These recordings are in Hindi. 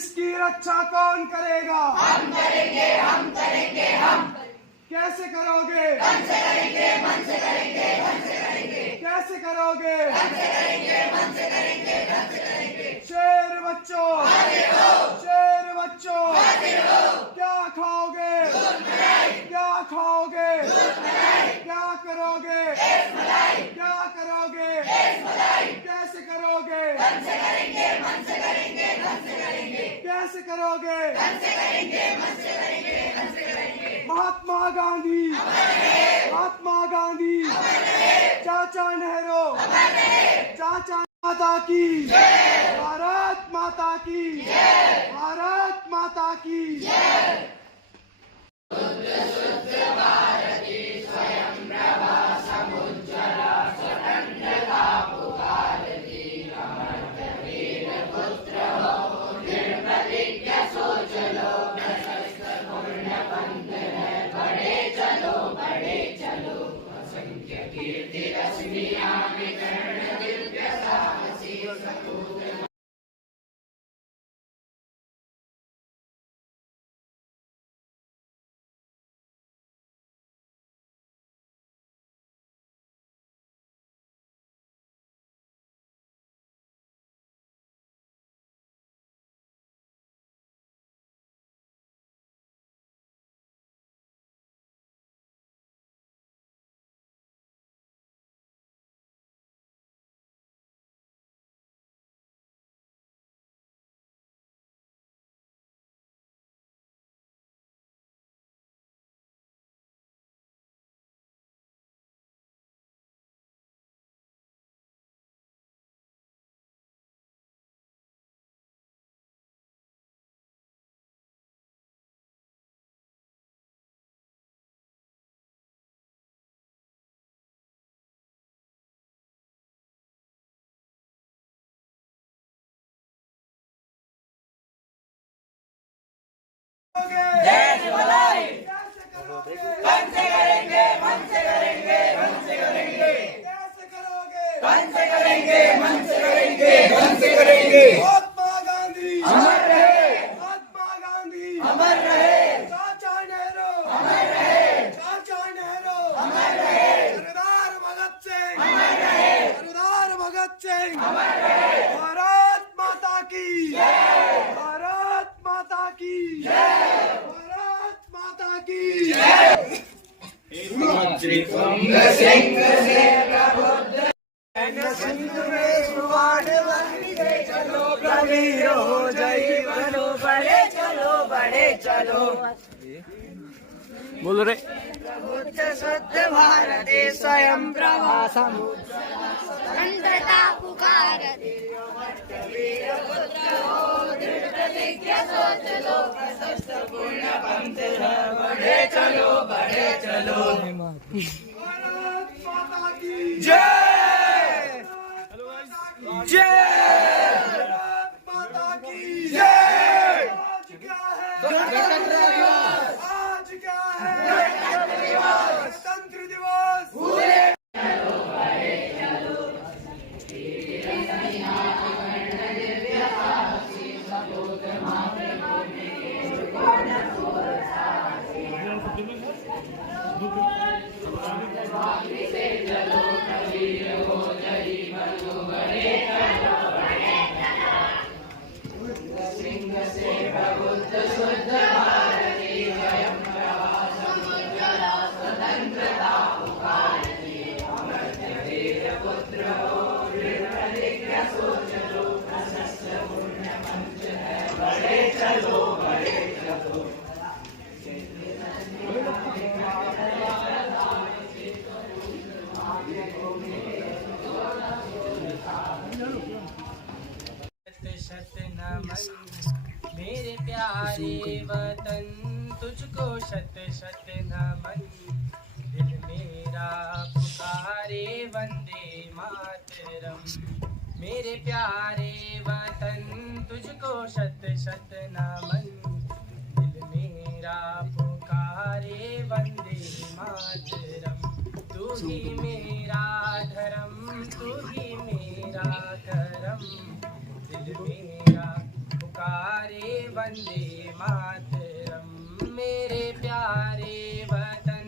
इसकी रक्षा कौन करेगा? हम करेंगे, हम करेंगे, हम। कैसे करोगे? मन से करेंगे, मन से करेंगे, मन से करेंगे। कैसे करोगे? मन से करेंगे, मन से करेंगे, मन से करेंगे। शेर बच्चों, हाजिर हो, शेर बच्चों, हाजिर हो। क्या खाओगे? दूध मलाई, क्या खाओगे? दूध मलाई, क्या करोगे? रस मलाई, क्या करोगे? रस मलाई। कैसे करोगे? मन से करेंगे, मन से करेंगे, मन से करेंगे। कैसे करोगे? मन से करेंगे, मन से करेंगे, मन से करेंगे। महात्मा गांधी, महात्मा गांधी, चाचा नेहरू, चाचा माता की, भारत माता की, भारत माता की। देश भलाई। मन से करेंगे, मन से करेंगे, मन से करेंगे। कैसे करोगे? मन से करेंगे, मन से करेंगे, मन से करेंगे। महात्मा गांधी अमर रहे, महात्मा गांधी अमर रहे, चाचा नेहरू अमर रहे, चाचा नेहरू अमर रहे, सरदार भगत सिंह अमर रहे, सरदार भगत सिंह अमर रहे। भारत माता की जय, भारत माता की जय, भारत माता की जय। सिंह से प्रबुद्ध सिंह में सुवाड़ बंदे चलो प्रवीर हो जय बनो बड़े चलो, बड़े चलो। बोलो रे। प्रबुद्ध शुद्ध भारत स्वयं प्रभा समुद्र स्वतंत्रता पुकारते। वीर पुत्र हो, दृढ़ प्रतिज्ञा सोच लो, प्रशस्त पूर्ण पंथ है। बढ़े चलो, बढ़े चलो। भारत माता की जय, जय, भारत माता की जय। आज क्या है? गणतंत्र दिवस, आज क्या है? गणतंत्र दिवस। गणतंत्र दिवस। पूरे शत नमन मेरे प्यारे वतन, तुझको शत शत नमन। दिल मेरा पुकारे वंदे मातरम। मेरे प्यारे वतन, तुझको शत शत नमन। दिल मेरा पुकारे वंदे मातरम। तू ही मेरा धर्म, तू ही मेरा करम। दिल मेरा पुकारे वंदे मातरम। मेरे प्यारे वतन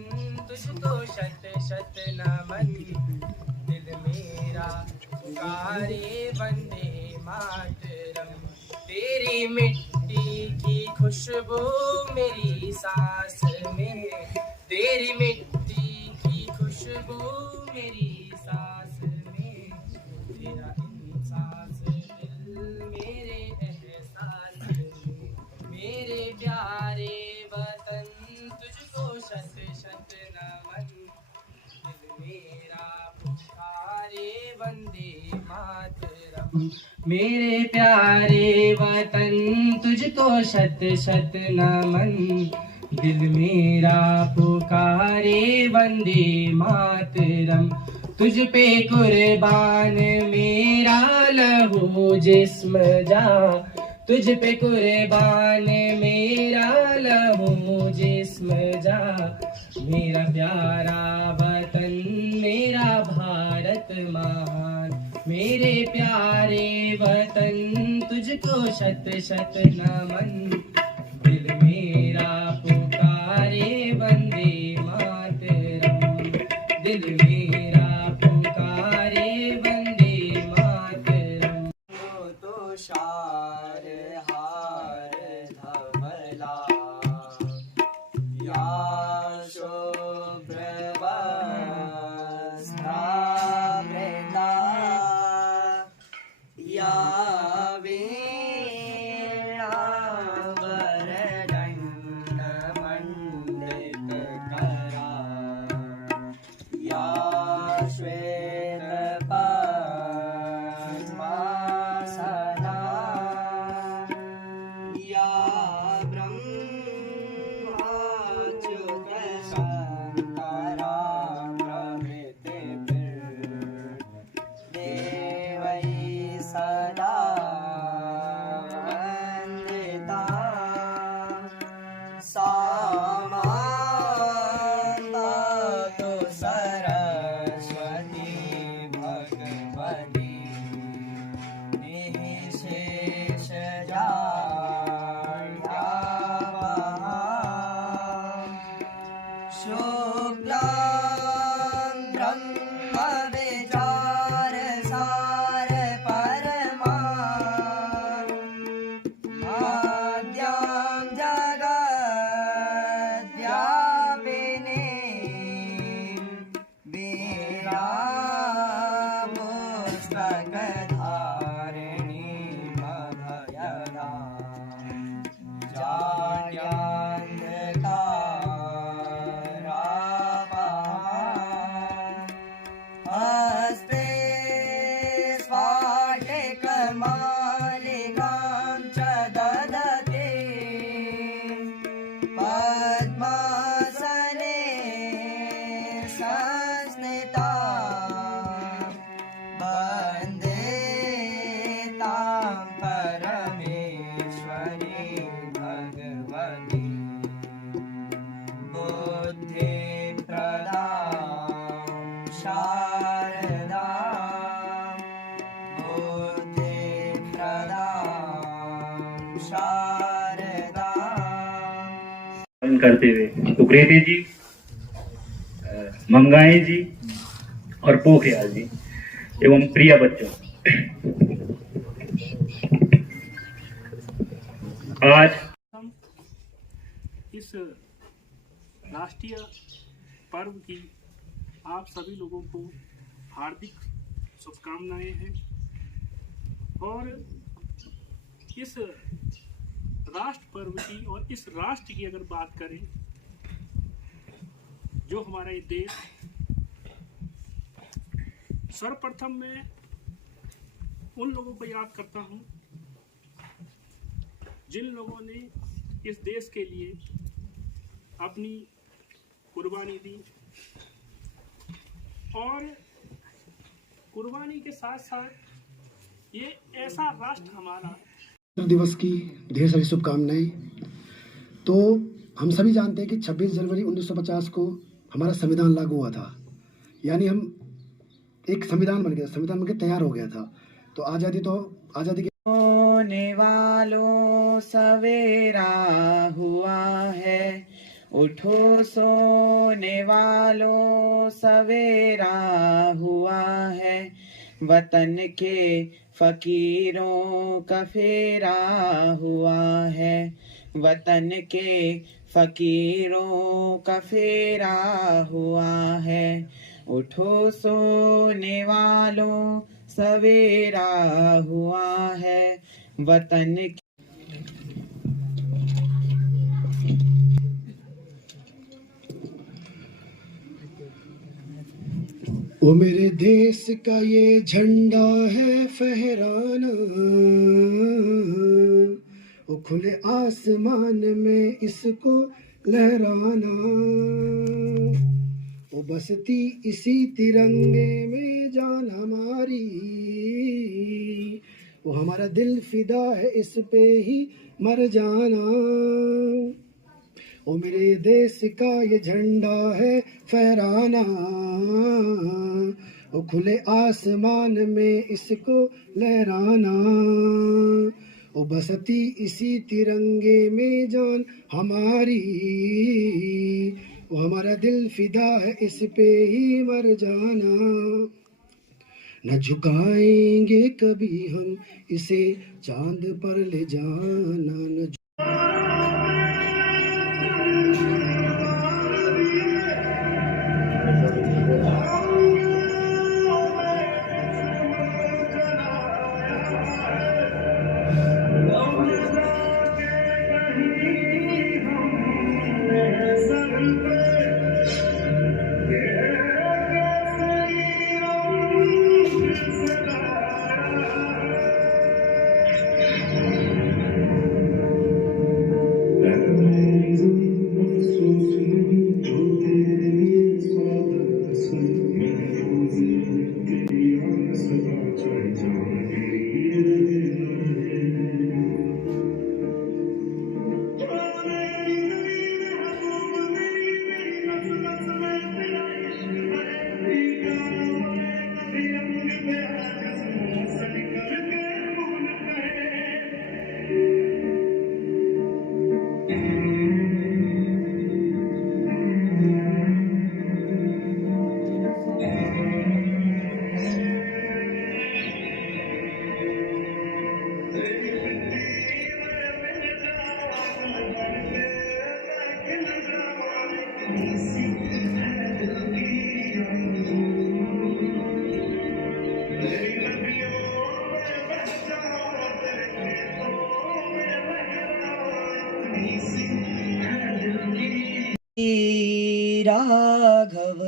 तुझको शत शत नमन, दिल मेरा पुकारे वंदे मातरम। तेरी मिट्टी की खुशबू मेरी सांस में, तेरी मिट्टी की खुशबू मेरी सांस में, तेरा इंसास दिल मेरे एहसास में। मेरे प्यारे वतन तुझको शत शत नमन, दिल मेरा पुकारे वंदे मातरम। मेरे प्यारे वतन तुझको शत शत नमन, दिल मेरा पुकारे वंदे मातरम। तुझ पे कुर्बान मेरा लहू जिस्म जा, तुझ पे कुर्बान मेरा लहू जिस्म जा। मेरा प्यारा वतन मेरा भारत महान, मेरे प्यारे वतन तुझको शत शत नमन, दिल मेरा पुकारे वंदे मातरम, दिल मेरा पुकारे वंदे मातरम। तुषार हार धवला या शुभ्रवस्त्रा मृता, या वीणावरदण्डमण्डितकरा, या श्वेतपद्मासना, या ब्रह्माच्युतशङ्करा प्रभृतिभिर्देवैः सदा वन्दिता। सा मातु सरस्वती भगवती निःशेषजाड्यावहा। शुक्लां ब्रह्मविचारसार परमा, आद्यां जगद्व्यापिनी वीणापुस्तकधारिणी अभयदा। हस्ते स्फाटिकमालिकां च ददते, पद्मासने संस्थिता, वन्दे तां परमेश्वरी भगवती। बुद्धिप्रदां शारदां, बुद्धिप्रदां शारदां। करते हुए उग्रेती जी, मंगाई जी और पोखरियाल जी एवं प्रिया बच्चों, आज इस राष्ट्रीय पर्व की आप सभी लोगों को हार्दिक शुभकामनाएं हैं। और इस राष्ट्र पर्व की और इस राष्ट्र की अगर बात करें, जो हमारा ये देश, सर्वप्रथम मैं उन लोगों को याद करता हूं जिन लोगों ने इस देश के लिए अपनी कुर्बानी दी, और कुर्बानी के साथ साथ ये ऐसा राष्ट्र हमारा। दिवस की ढेर सारी शुभकामनाएं। तो हम सभी जानते हैं कि 26 जनवरी 1950 को हमारा संविधान लागू हुआ था, यानी हम एक संविधान बन गया, संविधान बनकर तैयार हो गया था। तो आज़ादी के सोने वालों सवेरा हुआ है, उठो सोने वालों सवेरा हुआ है, वतन के फकीरों का फेरा हुआ है, वतन के फकीरों का फेरा हुआ है, उठो सोने वालों सवेरा हुआ है, वतन वो मेरे देश का ये झंडा है फहराना, वो खुले आसमान में इसको लहराना, वो बसती इसी तिरंगे में जान हमारी, वो हमारा दिल फिदा है इस पे ही मर जाना। ओ मेरे देश का ये झंडा है फहराना, ओ खुले आसमान में इसको लहराना, ओ बसती इसी तिरंगे में जान हमारी, वो हमारा दिल फिदा है इस पे ही मर जाना। न झुकाएंगे कभी हम इसे चांद पर ले जाना, न राघव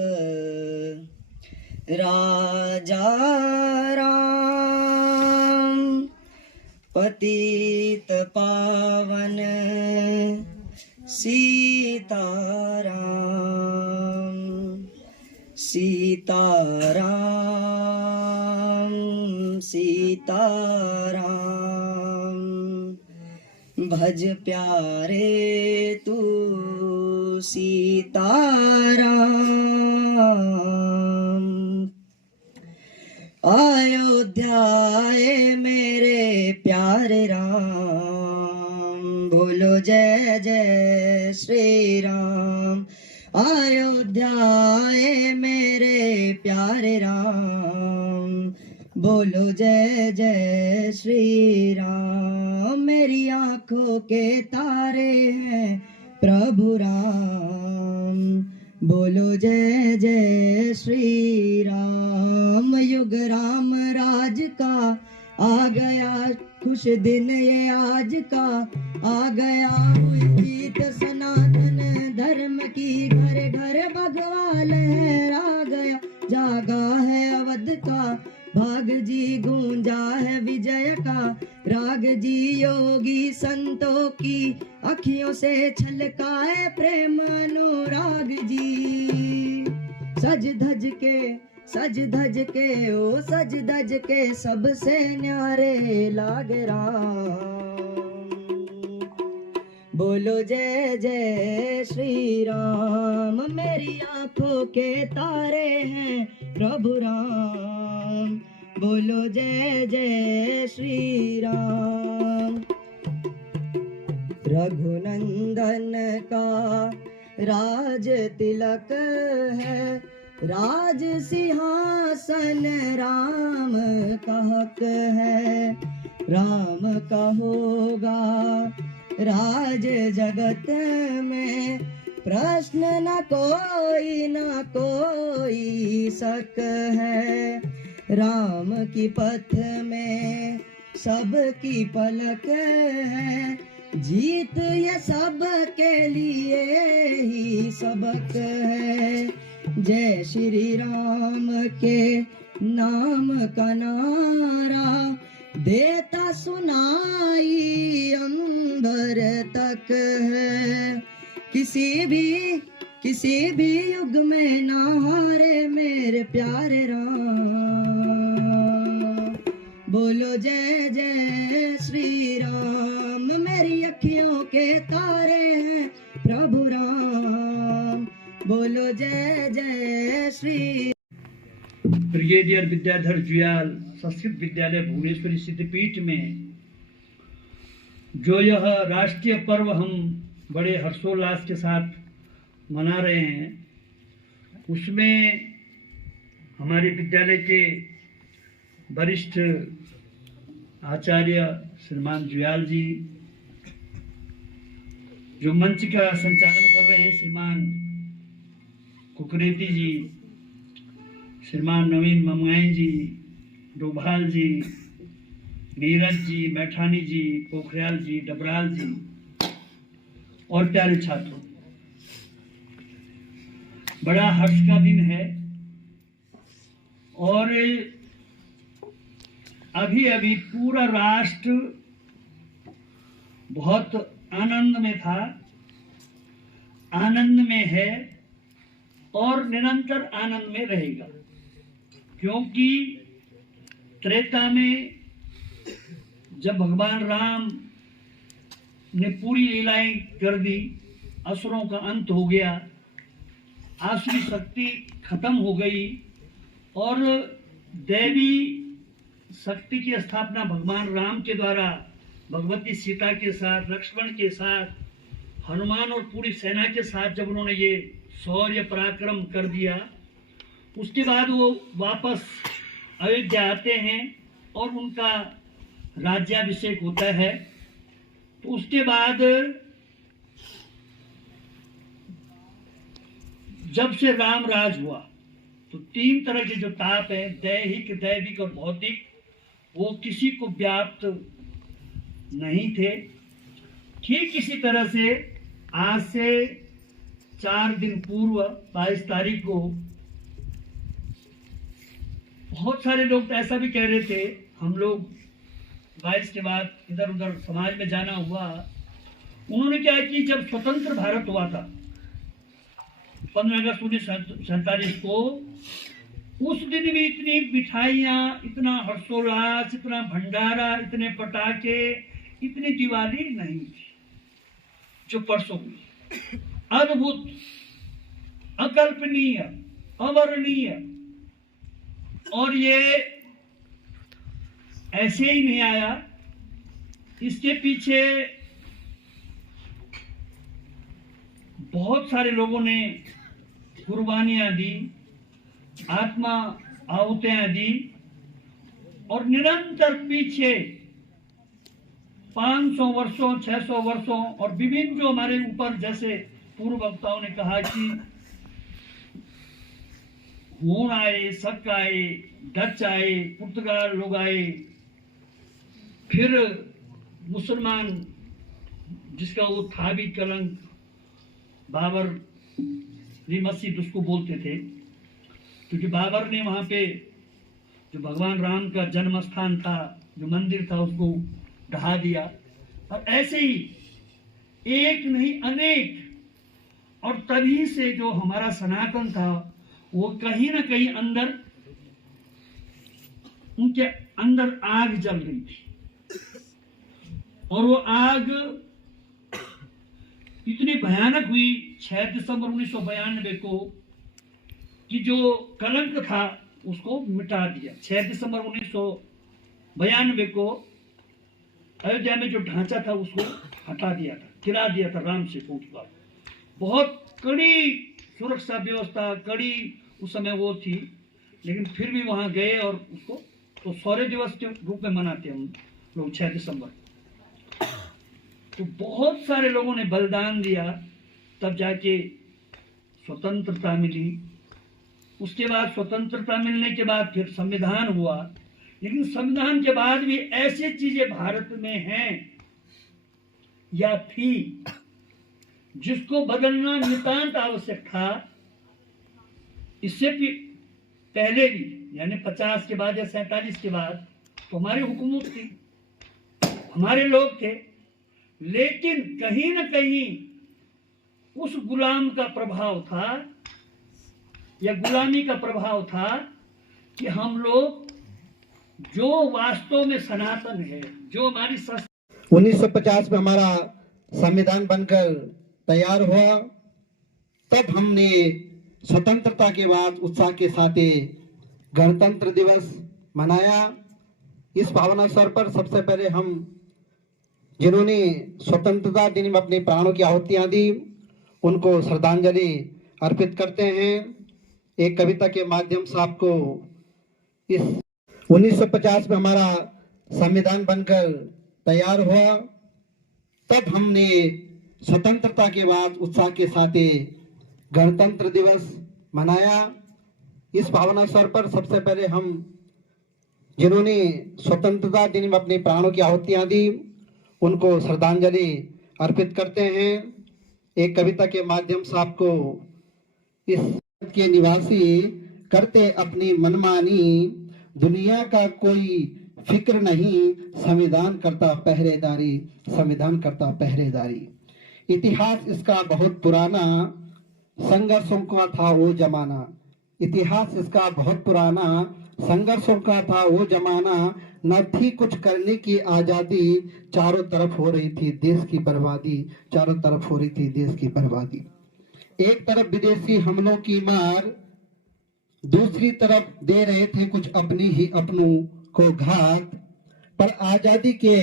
राजा राम, पतित पावन सीताराम, सीताराम सीताराम, भज प्यारे तू सीताराम। अयोध्या मेरे प्यारे राम, बोलो जय जय श्री राम। अयोध्या मेरे प्यारे राम, बोलो जय जय श्री राम। मेरी आंखों के तारे हैं प्रभु राम, बोलो जय जय श्री राम। युग राम राज का आ गया खुश दिन ये आज का, आ गया हुई जीत सनातन धर्म की, घर घर भगवा लहरा गया, जागा है अवध का भाग जी, गूंजा है विजय का राग जी। योगी संतों की अखियों से छलकाए प्रेम अनुराग जी। सज धज के ओ सज धज के सबसे न्यारे लाग राम, बोलो जय जय श्री राम। मेरी आंखों के तारे हैं प्रभु राम, बोलो जय जय श्री राम। रघुनंदन का राज तिलक है, राज सिंहासन राम का हक है। राम का होगा राज जगत में, प्रश्न न कोई शक है। राम की पथ में सबकी पलक है, जीत ये सब के लिए ही सबक है। जय श्री राम के नाम का नारा, देता सुनाई अंबर तक है। किसी भी युग में ना हारे मेरे प्यारे राम। बोलो जय जय श्री राम, मेरी अखियों के तारे हैं प्रभु राम। बोलो जय जय श्री। ब्रिगेडियर विद्याधर जुयाल संस्कृत विद्यालय भुवनेश्वरी सिद्धपीठ में जो यह राष्ट्रीय पर्व हम बड़े हर्षोल्लास के साथ मना रहे हैं, उसमें हमारे विद्यालय के वरिष्ठ आचार्य श्रीमान जुयाल जी, जो मंच का संचालन कर रहे हैं श्रीमान कुकरेती जी, श्रीमान नवीन ममगाई जी, डोभाल जी, नीरज जी, मैठानी जी, पोखरियाल जी, डबराल जी और प्यारे छात्रों, बड़ा हर्ष का दिन है। और अभी अभी पूरा राष्ट्र बहुत आनंद में था, आनंद में है और निरंतर आनंद में रहेगा, क्योंकि त्रेता में जब भगवान राम ने पूरी लीलाएं कर दी, असुरों का अंत हो गया, आसुरी शक्ति खत्म हो गई और देवी शक्ति की स्थापना भगवान राम के द्वारा भगवती सीता के साथ, लक्ष्मण के साथ, हनुमान और पूरी सेना के साथ जब उन्होंने ये शौर्य पराक्रम कर दिया, उसके बाद वो वापस अयोध्या आते हैं और उनका राज्याभिषेक होता है। तो उसके बाद जब से राम राज हुआ तो तीन तरह के जो ताप हैं, दैहिक, दैविक और भौतिक, वो किसी को व्याप्त नहीं थे। ठीक इसी तरह से आज से 4 दिन पूर्व 22 तारीख को बहुत सारे लोग तो ऐसा भी कह रहे थे, हम लोग 22 के बाद इधर उधर समाज में जाना हुआ, उन्होंने क्या कि जब स्वतंत्र भारत हुआ था 15 अगस्त 1947 को, उस दिन भी इतनी मिठाइयाँ, इतना हर्षोल्लास, इतना भंडारा, इतने पटाखे, इतनी दिवाली नहीं थी जो परसों हुई। अद्भुत, अकल्पनीय, अवर्णनीय। और ये ऐसे ही नहीं आया, इसके पीछे बहुत सारे लोगों ने कुर्बानियां दी, आत्मा आहुतियां दी और निरंतर पीछे 500 वर्षों, 600 वर्षों और विभिन्न जो हमारे ऊपर, जैसे पूर्व वक्ताओं ने कहा कि हूण आए, शक आए, डच आए, पुर्तगाल लोग आए, फिर मुसलमान, जिसका वो था भी कलंक, बाबर मस्जिद उसको बोलते थे, क्योंकि बाबर ने वहाँ पे जो भगवान राम का जन्म स्थान था, जो मंदिर था, उसको ढहा दिया। और ऐसे ही एक नहीं अनेक, और तभी से जो हमारा सनातन था वो कहीं ना कहीं अंदर, उनके अंदर आग जल रही थी। और वो आग इतनी भयानक हुई 6 दिसंबर 1992 को कि जो कलंक था उसको मिटा दिया। 6 दिसंबर 1992 को अयोध्या में जो ढांचा था उसको हटा दिया था, गिरा दिया था राम सेतु पर। बहुत कड़ी सुरक्षा व्यवस्था, कड़ी उस समय वो थी, लेकिन फिर भी वहां गए और उसको तो शौर्य दिवस के रूप में मनाते हैं हम लोग 6 दिसंबर। तो बहुत सारे लोगों ने बलिदान दिया, तब जाके स्वतंत्रता मिली। उसके बाद स्वतंत्रता मिलने के बाद फिर संविधान हुआ, लेकिन संविधान के बाद भी ऐसी चीजें भारत में हैं या थी जिसको बदलना नितांत आवश्यक था। इससे भी पहले भी, यानी 50 के बाद या 47 के बाद तो हमारी हुकूमत थी, हमारे लोग थे, लेकिन कहीं न कहीं उस गुलाम का प्रभाव था या गुलामी का प्रभाव था कि हम लोग जो वास्तव में सनातन है, जो हमारी 1950 में हमारा संविधान बनकर तैयार हुआ, तब हमने स्वतंत्रता के बाद उत्साह के साथ गणतंत्र दिवस मनाया। इस भावना अवसर पर सबसे पहले हम जिन्होंने स्वतंत्रता दिन में अपने प्राणों की आहुतियां दी, उनको श्रद्धांजलि अर्पित करते हैं। एक कविता के माध्यम से आपको इस 1950 में हमारा संविधान बनकर तैयार हुआ, तब हमने स्वतंत्रता के बाद उत्साह के साथ गणतंत्र दिवस मनाया। इस भावना अवसर पर सबसे पहले हम जिन्होंने स्वतंत्रता दिन में अपने प्राणों की आहुतियां दी, उनको श्रद्धांजलि अर्पित करते हैं। एक कविता के माध्यम से आपको इस के निवासी करते अपनी मनमानी, दुनिया का कोई फिक्र नहीं, संविधान करता पहरेदारी, संविधान करता पहरेदारी। इतिहास इसका बहुत पुराना, संघर्षों का था वो जमाना। इतिहास इसका बहुत पुराना, संघर्षों का था वो जमाना। न थी कुछ करने की आजादी, चारों तरफ हो रही थी देश की बर्बादी, चारों तरफ हो रही थी देश की बर्बादी। एक तरफ विदेशी हमलों की मार, दूसरी तरफ दे रहे थे कुछ अपनी ही अपनों को घात। पर आजादी के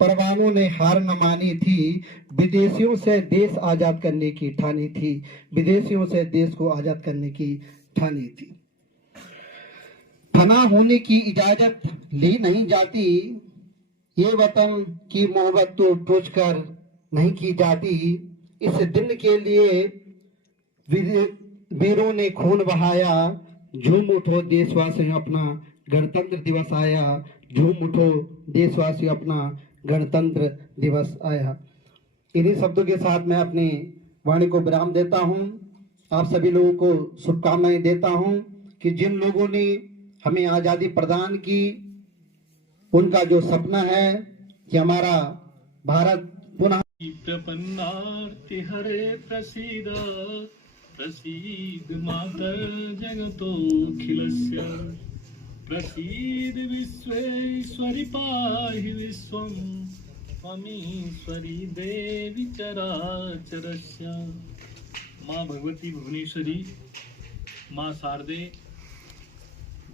परवानों ने हार न मानी थी, विदेशियों से देश आजाद करने की ठानी थी, विदेशियों से देश को आजाद करने की ठानी थी। फना होने की इजाजत ली नहीं जाती, ये वतन की मोहब्बत तो पूछ कर नहीं की जाती। इस दिन के लिए वीरों ने खून बहाया, झूम उठो देशवासी अपना गणतंत्र दिवस आया, झूम उठो देशवासी अपना गणतंत्र दिवस आया। इन्हीं शब्दों के साथ मैं अपनी वाणी को विराम देता हूं। आप सभी लोगों को शुभकामनाएं देता हूं कि जिन लोगों ने हमें आजादी प्रदान की, उनका जो सपना है कि हमारा भारत पुनः प्रपन्नार्ति हरे प्रसीद प्रसीद मातर जगतोऽखिलस्य प्रसीद विश्वेश्वरि पाहि विश्वं त्वमीश्वरी देवी चराचरस्य। माँ भगवती भुवनेश्वरी, माँ शारदे,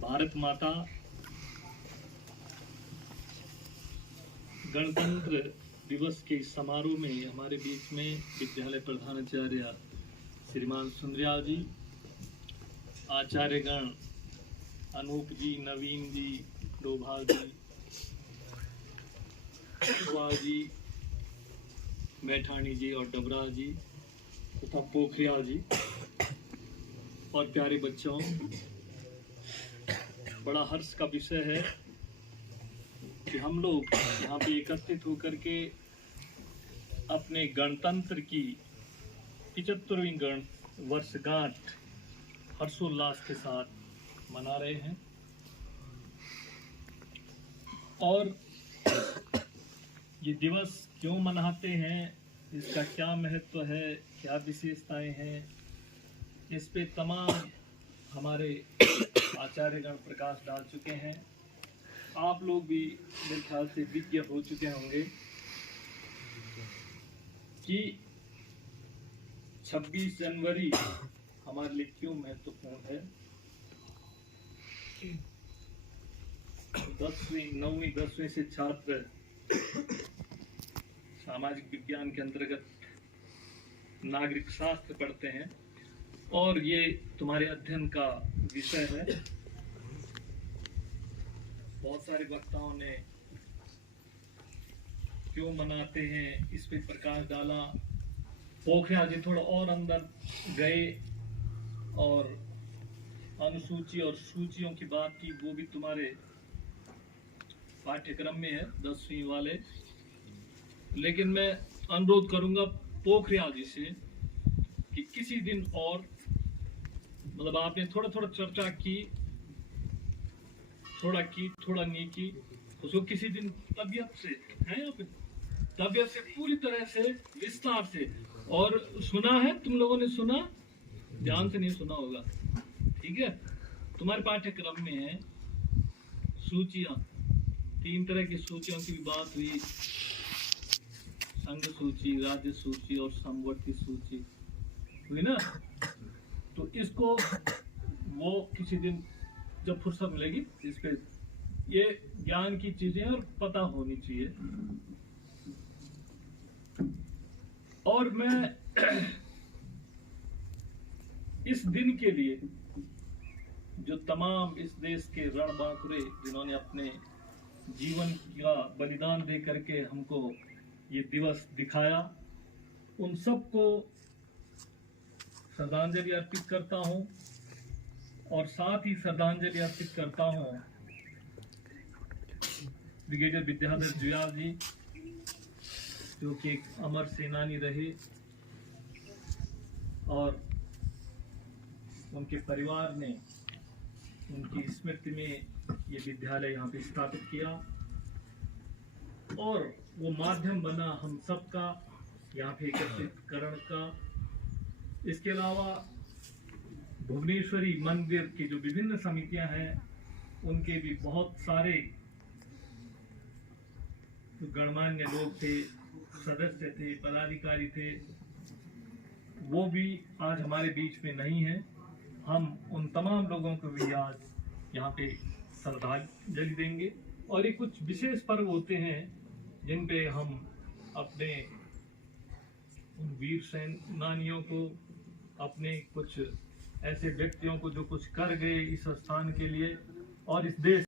भारत माता, गणतंत्र दिवस के इस समारोह में हमारे बीच में विद्यालय प्रधानाचार्य श्रीमान सुंदरयाल जी, आचार्यगण अनूप जी, नवीन जी, डोभाल जी, सुभाष जी, मैठानी जी और डबरा जी तथा पोखरियाल जी और प्यारे बच्चों, बड़ा हर्ष का विषय है कि हम लोग यहाँ पे एकत्रित होकर के अपने गणतंत्र की 75वीं वर्षगांठ हर्षोल्लास के साथ मना रहे हैं। और ये दिवस क्यों मनाते हैं, इसका क्या महत्व है, क्या विशेषताएं हैं, इस पे तमाम हमारे आचार्यगण प्रकाश डाल चुके हैं। आप लोग भी मेरे ख्याल से विज्ञ हो चुके होंगे कि 26 जनवरी हमारे लिए क्यों महत्वपूर्ण है। 9वीं 10वीं से छात्र सामाजिक विज्ञान के अंतर्गत नागरिक शास्त्र पढ़ते हैं और ये तुम्हारे अध्ययन का विषय है। बहुत सारे वक्ताओं ने क्यों मनाते हैं इस पे प्रकाश डाला। पोखरियाल जी थोड़ा और अंदर गए और अनुसूची और सूचियों की बात की, वो भी तुम्हारे पाठ्यक्रम में है 10वीं वाले। लेकिन मैं अनुरोध करूंगा पोखरियाल जी से कि किसी दिन और, मतलब आपने थोड़ा थोड़ा चर्चा की, थोड़ा नहीं की, उसको किसी दिन तबीयत से है या फिर तबीयत से पूरी तरह से विस्तार से, और सुना है तुम लोगों ने, सुना ध्यान से नहीं सुना होगा, ठीक है। तुम्हारे पाठ्यक्रम में है सूचियां, 3 तरह की सूचियों की भी बात हुई, संघ सूची, राज्य सूची और समवर्ती सूची हुई ना। तो इसको वो किसी दिन जब फुर्सत मिलेगी इस पे, ये ज्ञान की चीजें और पता होनी चाहिए। और मैं इस दिन के लिए जो तमाम इस देश के रणबांकुरे जिन्होंने अपने जीवन का बलिदान दे करके हमको ये दिवस दिखाया, उन सबको श्रद्धांजलि अर्पित करता हूं। और साथ ही श्रद्धांजलि अर्पित करता हूं ब्रिगेडियर विद्याधर जुयाल जी, जो कि एक अमर सेनानी रहे और उनके परिवार ने उनकी स्मृति में ये विद्यालय यहाँ पे स्थापित किया और वो माध्यम बना हम सबका यहाँ पे एकत्रीकरण का। इसके अलावा भुवनेश्वरी मंदिर की जो विभिन्न समितियां हैं, उनके भी बहुत सारे जो गणमान्य लोग थे, सदस्य थे, पदाधिकारी थे, वो भी आज हमारे बीच में नहीं है। हम उन तमाम लोगों को भी आज यहाँ पे श्रद्धांजलि देंगे। और ये कुछ विशेष पर्व होते हैं जिन पे हम अपने उन वीर सेनानियों को, अपने कुछ ऐसे व्यक्तियों को जो कुछ कर गए इस स्थान के लिए और इस देश